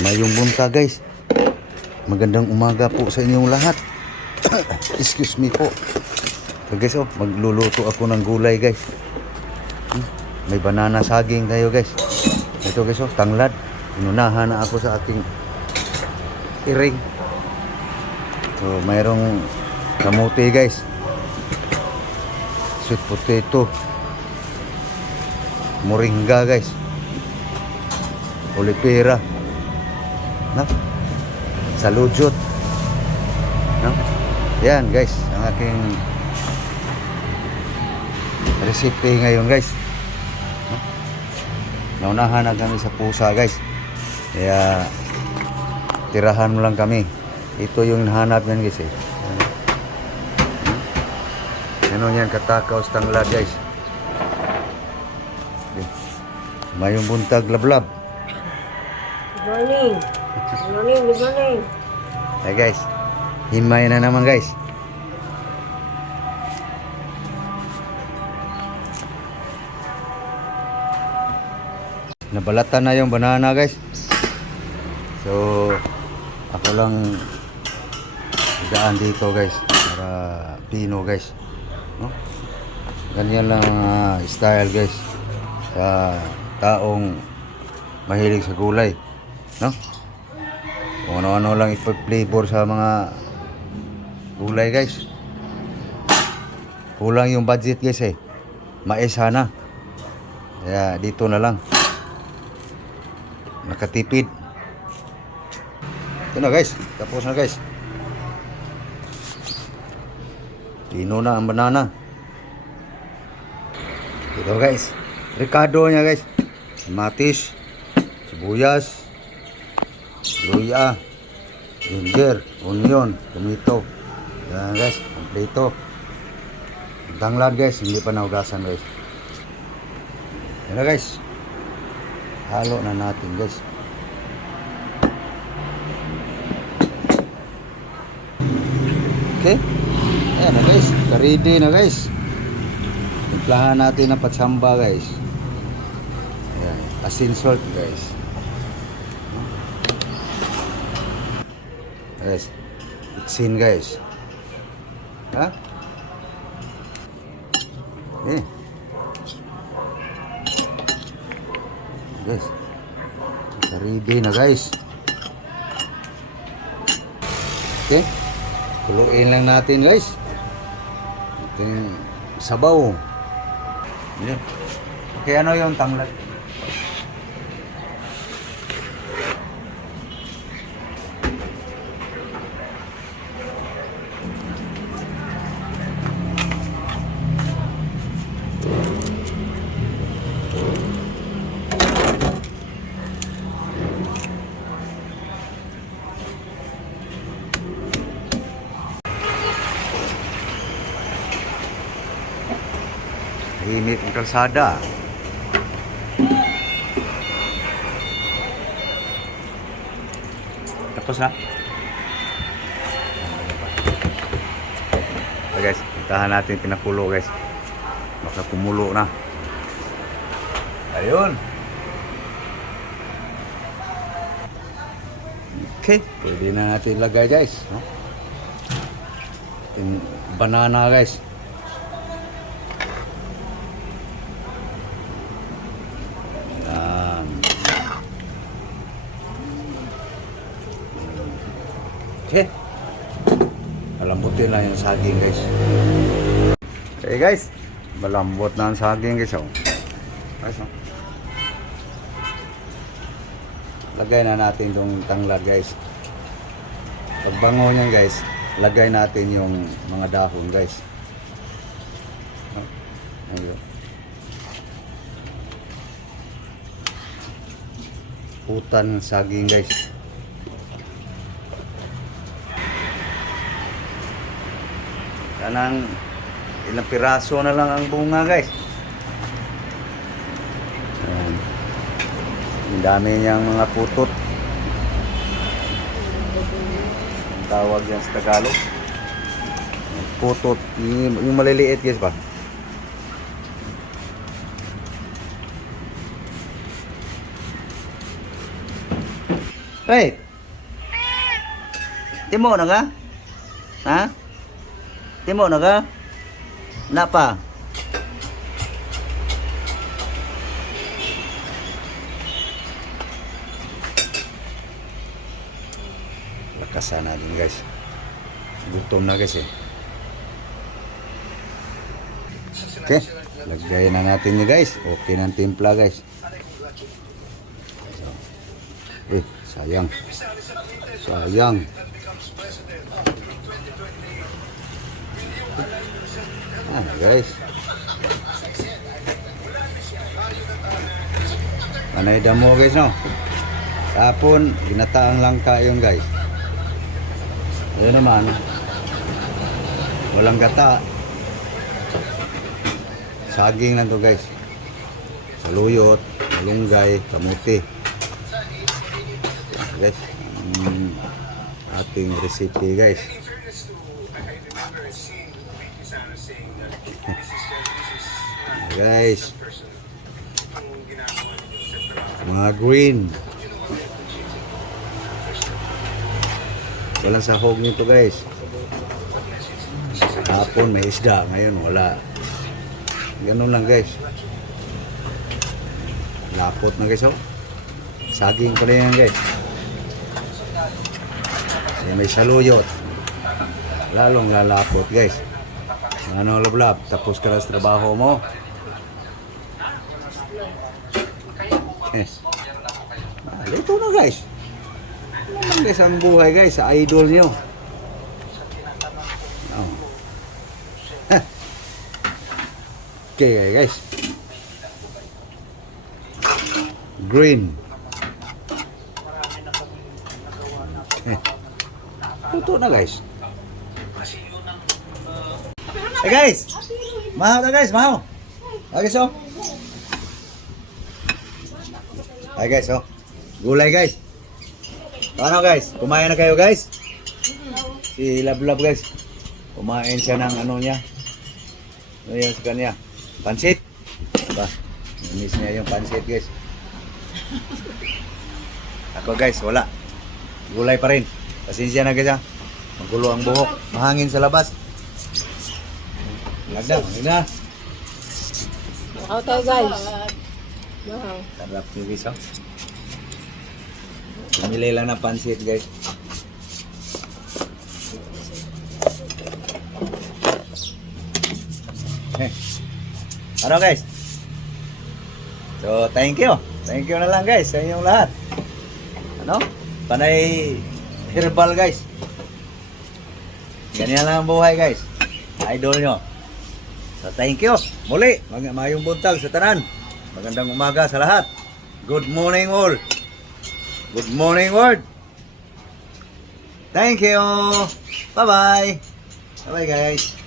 Mayong bunta guys. Magandang umaga po sa inyong lahat. Excuse me po. So guys, magluluto ako ng gulay guys. May banana saging tayo guys. Ito guys, tanglad. Inunahan na ako sa aking iring. So mayroong kamote guys. Sweet potato. Moringa guys. Olipera. No? Saludjot. No? Yan guys, ang aking recipe ngayon guys. No? Naunahan na kami sa pusa guys. Kaya tirahan mo lang kami. Ito yung hanap yan guys eh. Ano yan, katakaw sa tanglad guys. Mayong buntag lablab. Good morning. Good morning, good morning. Hey guys, himay na naman guys. Nabalatan na yung banana guys. So, ako lang daan dito guys. Para pino guys. No? Ganyan lang style guys. Sa taong mahilig sa gulay. No? Kung ano-ano lang ipa-flavor sa mga gulay guys. Kulang yung budget guys eh. Mais sana. Kaya dito na lang. Nakatipid. Ito na guys. Tapos na guys. Pino na ang banana. Ito guys. Ricado niya guys. Kamatis. Sibuyas. Luya. Ginger. Onion. Tomato. Yan guys. Kompleto. Tanglad guys. Hindi pa naugasan guys. Yan na guys. Halo na natin guys. Okay. Ayan na guys. Ready na guys. Timplahan natin ng patsamba guys. Ayan. Asin salt guys. Guys. Itsin guys. Ha? Okay. Guys. Ready na guys. Okay. Kuluin lang natin guys. Ito yung sabaw. Yan. Okay, ano yung tanglad? Init ang kalsada. Tapos na. So guys, puntahan natin pinakulo guys. Baka kumulo na. Ayun. Okay, pwede na natin lagay guys. No? Yung banana guys. Okay. Malambutin lang yung saging guys. Okay guys. Malambot na ang saging guys. Guys, lagay na natin itong tanglad guys. Pagbango niyan guys, lagay natin yung mga dahon guys. Ayun. Putan ng saging guys. Kanang ilang piraso na lang ang bunga guys. Ayan. Ang dami niyang mga putot. Ang tawag yan sa Tagalog. Putot. Yung maliliit guys ba? Right. Timo na ka? Ha? Timo na ka? Na pa? Lakasan natin guys. Gutom na guys eh. Okay. Lagay na natin ni guys. Okay ng timpla guys. Sayang. Sayang. Guys. Panay damo guys no. Tapon ginataang langka yung guys. Ayun naman. Walang gata. Saging lang to guys. Saluyot, malunggay, kamuti. Guys, ating recipe guys. Guys, mga green. Walang sahog nito guys. Hapon may isda, ngayon wala. Ganun lang guys. Lapot na guys oh. Saging pa rin yan guys. May saluyot. Lalong lalapot guys. Ano lablab, tapos ka na sa trabaho mo. Ito na guys. Ano lang guys ang buhay guys sa idol nyo. Oh. Okay guys. Green. Tuto na guys. Hey guys. Mahaw na guys, mahaw. Okay so. Hi guys oh. Gulay guys. Ano guys? Kumain na kayo guys? Si Love guys. Kumain siya ng ano niya. Ano yun sa kanya? Pansit. Diba? Miss niya yung pansit guys. Ako guys, wala. Gulay pa rin. Pasensya na guys ha. Magulo ang buhok. Mahangin sa labas. Lagda, lagda. Wow tayo guys. Wow. Sarap yung guys ha. Pumili lang ng pansit guys. Ano guys? So thank you. Thank you na lang guys sa inyong lahat. Ano? Panay herbal guys. Ganyan lang ang buhay guys. Idol nyo. So thank you. Muli, mayong buntag sa tanan. Magandang umaga sa lahat. Good morning all. Good morning world. Thank you. Bye bye. Bye bye guys.